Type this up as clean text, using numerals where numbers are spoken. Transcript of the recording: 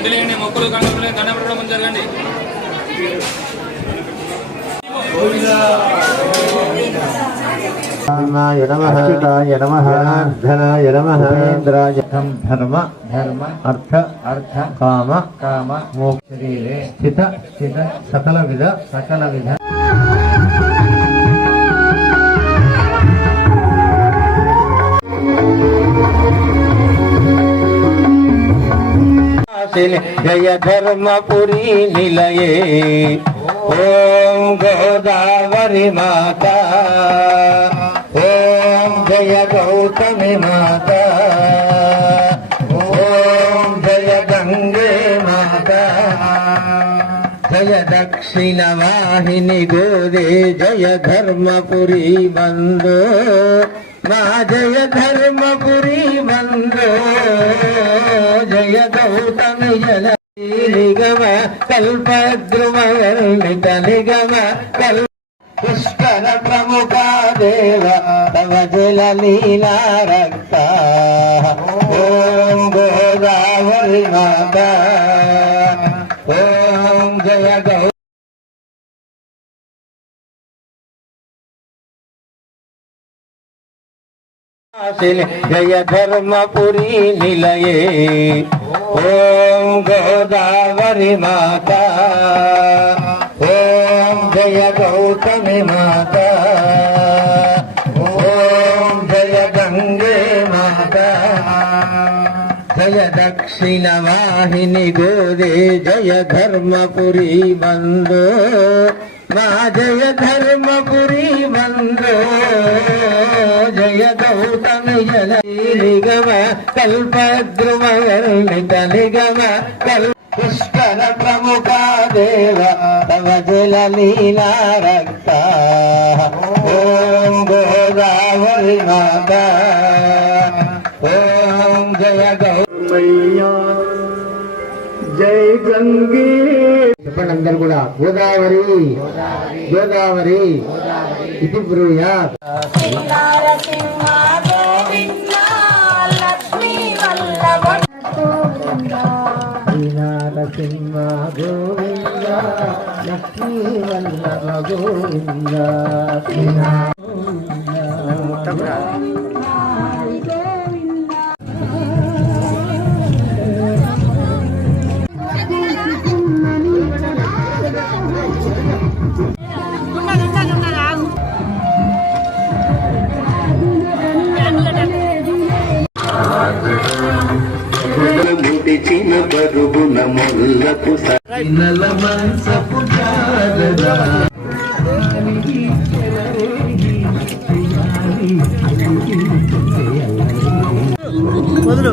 ఇందులోని మొక్కలు కన్నపులు దండపడడం జరగండి. ధర్మ ధర్మ అర్థ అర్థ కామ కామ మోక్ష శరీరే స్థిత స్థిత సకల విధ జయ ధర్మపురి నిలయే ఓం గోదావరి మాతా ఓం జయ గౌతమి మాతా ఓం జయ గంగే మాతా జయ దక్షిణ వాహిని గోదే జయ ధర్మపురి బందో మా జయ ధర్మపురి బందో జయ గౌతమి జల నిగమ కల్పద్రుమ వర్ణిత నిగమ కల్ పుష్కర ప్రముఖ దేవ తవ జల లీలా రక్త ఓం గోదావరి మాతా ఓం జయ గౌ జయ ధర్మపురి నిలయే ఓం గోదావరి మాతా ఓం జయ గౌతమి మాతా ఓం జయ గంగే మాతా జయ దక్షిణ వాహిని గోదే జయ ధర్మపురి బందో మా జయ ధర్మపురి బందో జయ గౌతమి జల నిగమ కల్పద్రుమ వర్ణిత నిగమ కల్ పుష్కర ప్రముఖ దేవ తవ జల లీలా రక్త ఓం గోదావరి మాతా ఓం జయ గౌతమయ్యా జై గంగే చెప్పండి అందరు కూడా గోదావరి గోదావరి ఇది బ్రూయాత్ నరసింహ గోవింద లక్ష్మీ వల్లభ నరసింహ గోవింద లక్ష్మీ వల్లభ గోవింద చిన్న బరువున ముల్లపు నల మనసపు జారదా మొదలు